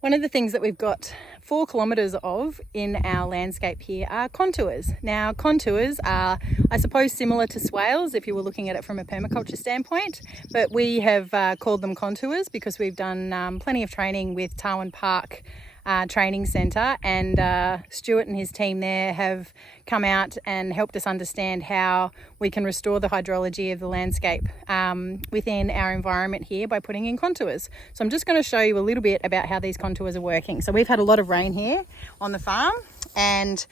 One of the things that we've got 4 kilometres of in our landscape here are contours. Now, contours are, I suppose, similar to swales if you were looking at it from a permaculture standpoint, but we have called them contours because we've done plenty of training with Tarwin Park Training Centre, and Stuart and his team there have come out and helped us understand how we can restore the hydrology of the landscape within our environment here by putting in contours. So I'm just going to show you a little bit about how these contours are working. So we've had a lot of rain here on the farm, and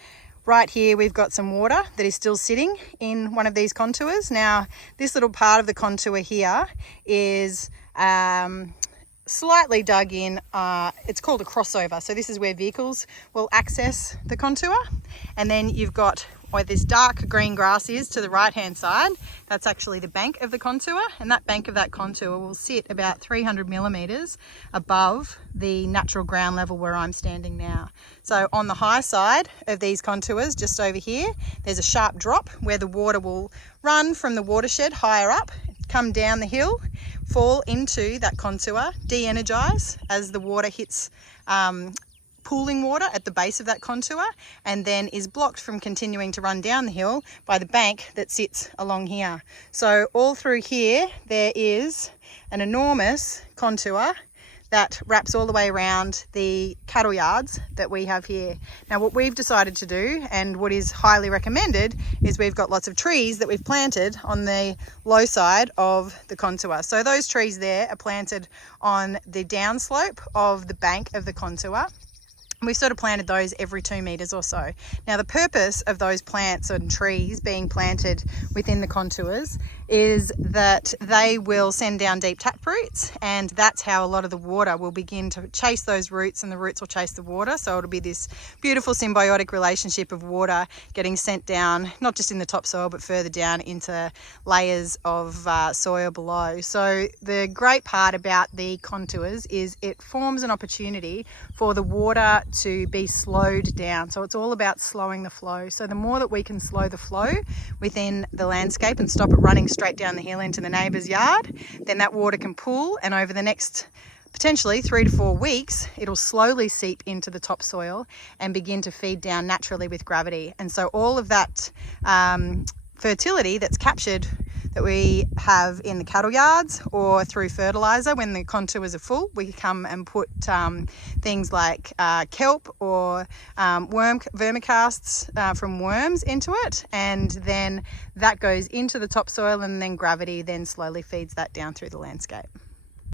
right here we've got some water that is still sitting in one of these contours. Now, this little part of the contour here is slightly dug in. It's called a crossover. So this is where vehicles will access the contour. And then you've got where this dark green grass is to the right hand side. That's actually the bank of the contour, and that bank of that contour will sit about 300 millimeters above the natural ground level where I'm standing now. So on the high side of these contours, just over here, there's a sharp drop where the water will run from the watershed higher up, come down the hill, fall into that contour, de-energize as the water hits pooling water at the base of that contour, and then is blocked from continuing to run down the hill by the bank that sits along here. So all through here there is an enormous contour that wraps all the way around the cattle yards that we have here. Now, what we've decided to do, and what is highly recommended, is we've got lots of trees that we've planted on the low side of the contour. So those trees there are planted on the downslope of the bank of the contour. We've sort of planted those every 2 meters or so. Now, the purpose of those plants and trees being planted within the contours is that they will send down deep tap roots, and that's how a lot of the water will begin to chase those roots, and the roots will chase the water. So it'll be this beautiful symbiotic relationship of water getting sent down, not just in the topsoil, but further down into layers of soil below. So the great part about the contours is it forms an opportunity for the water to be slowed down. So it's all about slowing the flow. So the more that we can slow the flow within the landscape and stop it running straight down the hill into the neighbour's yard, then that water can pool, and over the next potentially 3 to 4 weeks, it'll slowly seep into the topsoil and begin to feed down naturally with gravity. And so all of that fertility that's captured that we have in the cattle yards or through fertiliser, when the contours are full, we come and put things like kelp or vermicasts from worms into it, and then that goes into the topsoil, and then gravity then slowly feeds that down through the landscape.